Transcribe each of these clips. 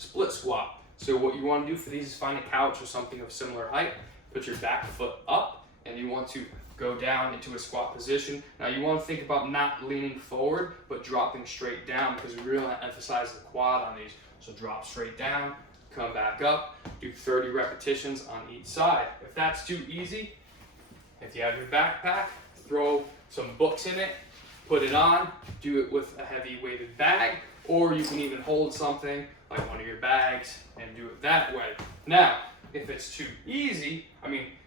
split squat. So what you want to do for these is find a couch or something of similar height, put your back foot up, and you want to go down into a squat position. Now you want to think about not leaning forward, but dropping straight down, because we really want to emphasize the quad on these. So drop straight down, come back up, do 30 repetitions on each side. If that's too easy, if you have your backpack, throw some books in it, put it on, do it with a heavy weighted bag, or you can even hold something like one of your bags and do it that way. Now, if it's too easy,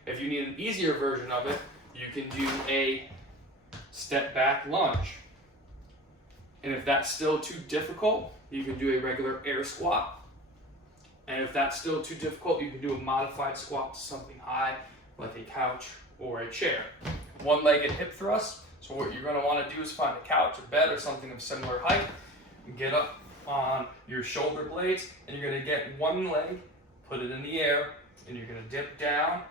if you need an easier version of it, you can do a step back lunge. And if that's still too difficult, you can do a regular air squat. And if that's still too difficult, you can do a modified squat to something high, like a couch or a chair. One-legged hip thrust. So what you're going to want to do is find a couch or bed or something of similar height, and get up on your shoulder blades, and you're going to get one leg, put it in the air, and you're going to dip down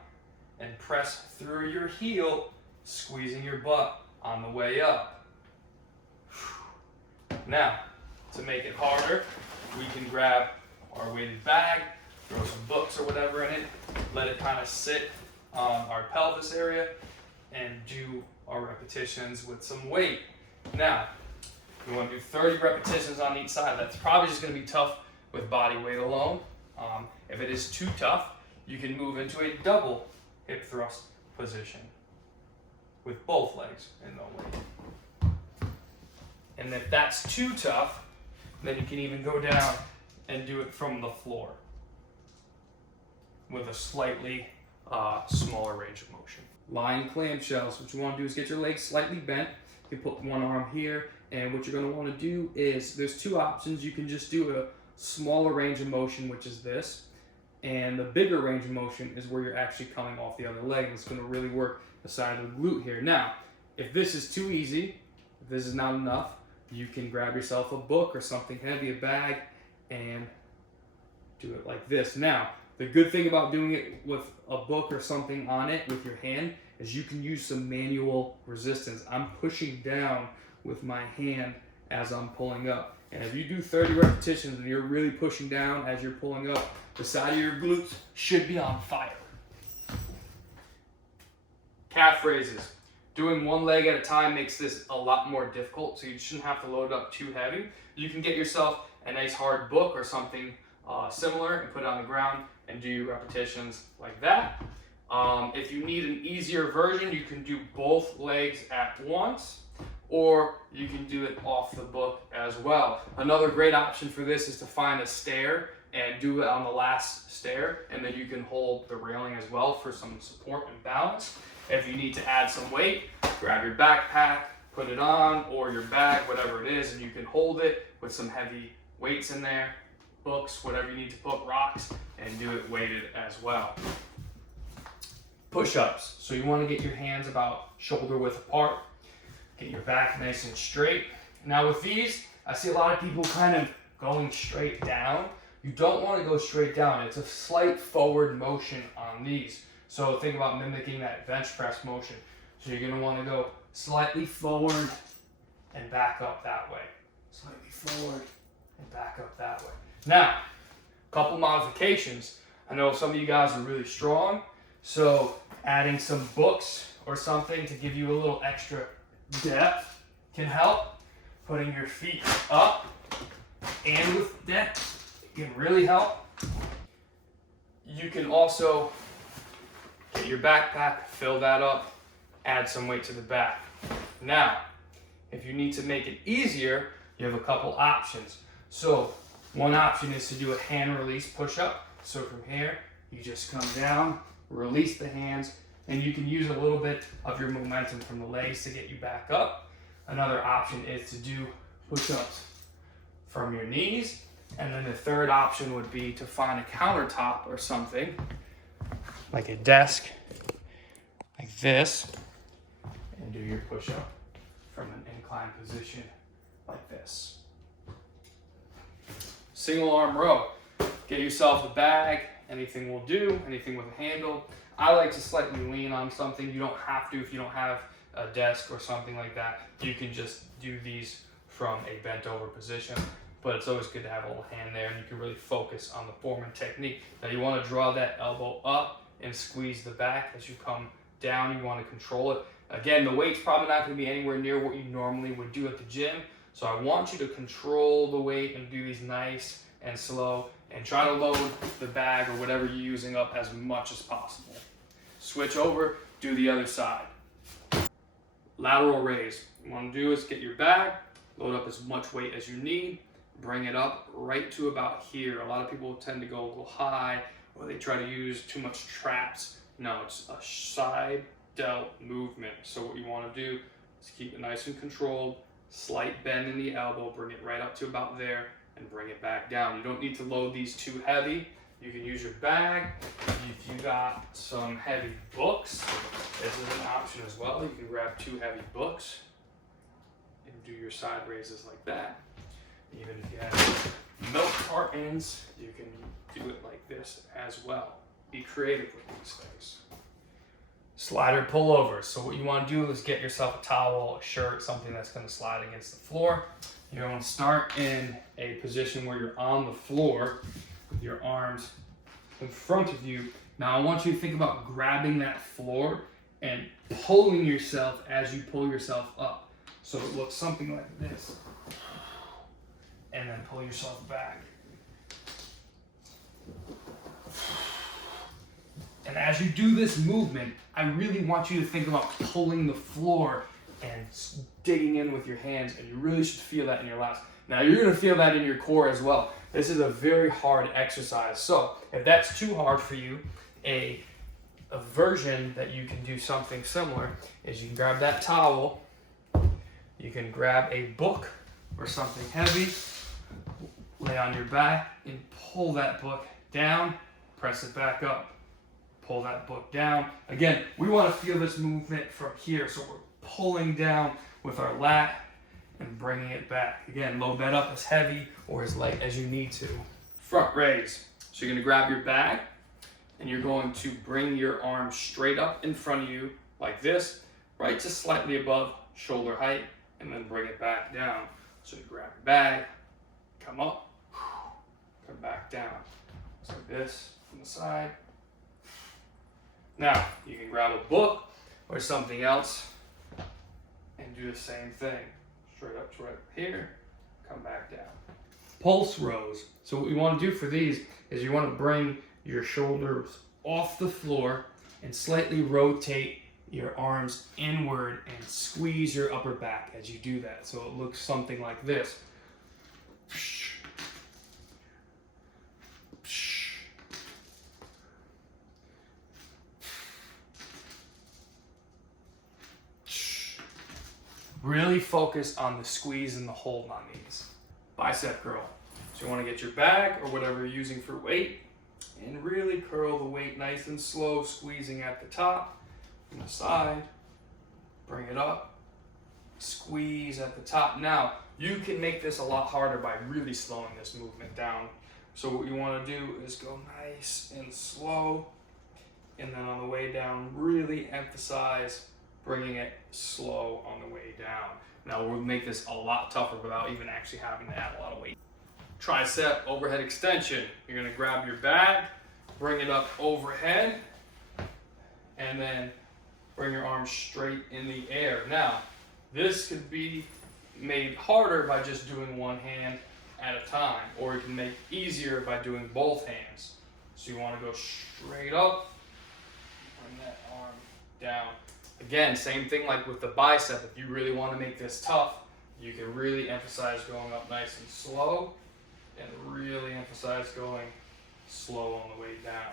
and press through your heel, squeezing your butt on the way up. Now, to make it harder, we can grab our weighted bag, throw some books or whatever in it, let it kind of sit on our pelvis area, and do our repetitions with some weight. Now, we want to do 30 repetitions on each side. That's probably just going to be tough with body weight alone. If it is too tough, you can move into a double hip thrust position with both legs and no weight. And if that's too tough, then you can even go down and do it from the floor with a slightly smaller range of motion. Lying clamshells. What you want to do is get your legs slightly bent. You can put one arm here, and what you're going to want to do is, there's two options. You can just do a smaller range of motion, which is this, and the bigger range of motion is where you're actually coming off the other leg, and it's going to really work the side of the glute here. Now, if this is too easy, if this is not enough, you can grab yourself a book or something heavy, a bag, and do it like this. Now, the good thing about doing it with a book or something on it with your hand is you can use some manual resistance. I'm pushing down with my hand as I'm pulling up. And if you do 30 repetitions and you're really pushing down as you're pulling up, the side of your glutes should be on fire. Calf raises. Doing one leg at a time makes this a lot more difficult, so you shouldn't have to load it up too heavy. You can get yourself a nice hard book or something similar and put it on the ground and do your repetitions like that. If you need an easier version, you can do both legs at once, or you can do it off the book as well. Another great option for this is to find a stair and do it on the last stair, and then you can hold the railing as well for some support and balance. If you need to add some weight, grab your backpack, put it on, or your bag, whatever it is, and you can hold it with some heavy weights in there, books, whatever you need to put, rocks, and do it weighted as well. Push-ups. So you want to get your hands about shoulder width apart, get your back nice and straight. Now with these, I see a lot of people kind of going straight down. You don't want to go straight down. It's a slight forward motion on these. So think about mimicking that bench press motion. So you're going to want to go slightly forward and back up that way. Slightly forward and back up that way. Now, a couple modifications. I know some of you guys are really strong, so adding some books or something to give you a little extra depth can help. Putting your feet up and with depth can really help. You can also get your backpack, fill that up, add some weight to the back. Now, if you need to make it easier, you have a couple options. So one option is to do a hand release push-up. So from here, you just come down, release the hands, and you can use a little bit of your momentum from the legs to get you back up. Another option is to do push-ups from your knees. And then the third option would be to find a countertop or something, like a desk, like this, and do your push-up from an inclined position like this. Single arm row. Get yourself a bag, anything will do, anything with a handle. I like to slightly lean on something. You don't have to if you don't have a desk or something like that. You can just do these from a bent over position. but it's always good to have a little hand there, and you can really focus on the form and technique. Now you want to draw that elbow up and squeeze the back as you come down. You want to control it. Again, the weight's probably not going to be anywhere near what you normally would do at the gym, so I want you to control the weight and do these nice and slow, and try to load the bag or whatever you're using up as much as possible. Switch over, do the other side. Lateral raise. What you want to do is get your bag, load up as much weight as you need, bring it up right to about here. A lot of people tend to go high, or they try to use too much traps. No, it's a side delt movement. So what you want to do is keep it nice and controlled, slight bend in the elbow, bring it right up to about there, and bring it back down. You don't need to load these too heavy. You can use your bag. If you got some heavy books, this is an option as well. You can grab 2 heavy books and do your side raises like that. Even if you have milk cartons, you can do it like this as well. Be creative with these things. Slider pullover. So what you want to do is get yourself a towel, a shirt, something that's going to slide against the floor. You're going to start in a position where you're on the floor with your arms in front of you. Now I want you to think about grabbing that floor and pulling yourself as you pull yourself up. So it looks something like this. And then pull yourself back. And as you do this movement, I really want you to think about pulling the floor and digging in with your hands, and you really should feel that in your lats. Now you're gonna feel that in your core as well. This is a very hard exercise. So if that's too hard for you, a version that you can do something similar is you can grab that towel, you can grab a book or something heavy, lay on your back and pull that book down, press it back up, pull that book down. Again, we want to feel this movement from here, so we're pulling down with our lat and bringing it back. Again, load that up as heavy or as light as you need to. Front raise. So you're going to grab your bag and you're going to bring your arm straight up in front of you like this, right just slightly above shoulder height, and then bring it back down. So you grab your bag, come up, come back down. Just like this from the side. Now, you can grab a book or something else and do the same thing. Straight up to right here, come back down. Pulse rows. So what we want to do for these is you want to bring your shoulders off the floor and slightly rotate your arms inward and squeeze your upper back as you do that. So it looks something like this. Really focus on the squeeze and the hold on these. Bicep curl. So you want to get your bag or whatever you're using for weight and really curl the weight nice and slow, squeezing at the top and the side. Bring it up, squeeze at the top. Now, you can make this a lot harder by really slowing this movement down. So what you want to do is go nice and slow, and then on the way down, really emphasize bringing it slow on the way down. Now we'll make this a lot tougher without even actually having to add a lot of weight. Tricep overhead extension. You're gonna grab your bag, bring it up overhead, and then bring your arms straight in the air. Now, this could be made harder by just doing one hand at a time, or you can make it easier by doing both hands. So you wanna go straight up, bring that arm down. Again, same thing like with the bicep. If you really want to make this tough, you can really emphasize going up nice and slow, and really emphasize going slow on the way down.